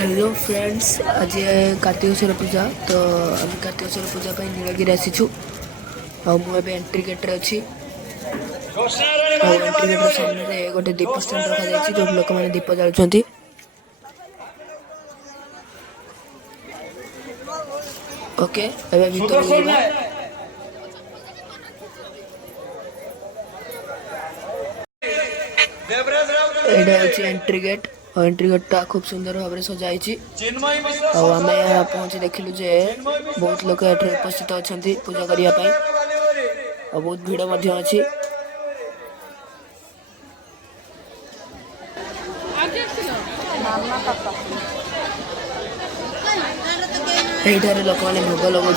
Hello friends, आज कार्तिकेश्वर पूजा तो आम कार्तिकेश्वर पूजा नीलगिरी आसीचु। मुझे एंट्री गेट रे अच्छी एंट्री गेट सामने गोटे दीप स्टैंड रखा जाए जो लोक मैंने दीप जालुंट। ओके एवं भीतर जावा। एटा एंट्री गेट और एंट्री गेटा खूब सुंदर भाव में सजाई। आम यहाँ पहुंची देखिलु जे बहुत लोग ये उपस्थित अच्छा पूजा करने और बहुत भिड़ अच्छी। यहीठार लोक मैंने भोग लगे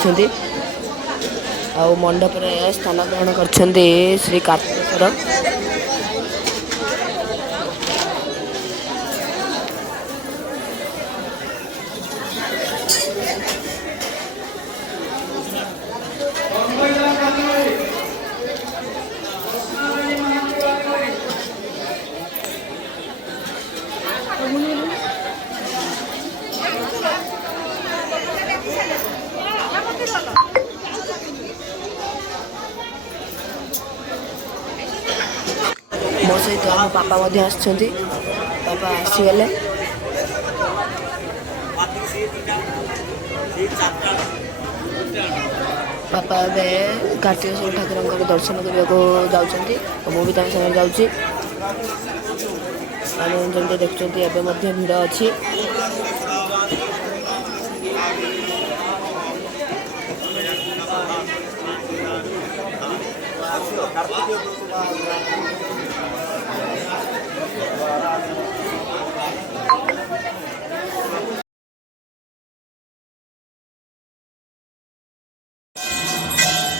मंडप स्थान ग्रहण कर श्री कार्तिकेश्वर। मो सहित आम पापा पापा आसीगले। पापा ए कार्तिकेश्वर ठाकुर दर्शन करने को जाऊँगी और मुझे जाऊँगी। जमी देखुं एवं भिड़ अच्छी।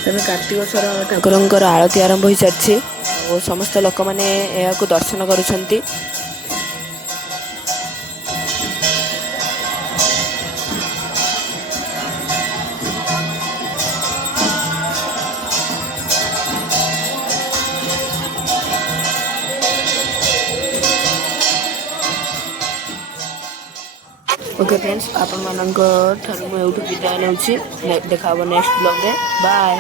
तेज कार्तिकेश्वर ठाकुर आरती आरंभ हो सारी और समस्त लोक मैंने यहाँ दर्शन करुँच। ओके फ्रेंड्स, आपण मानक ठारू मुझे विदाय नौछि। देखा नेक्स्ट ब्लॉग रे। बाय।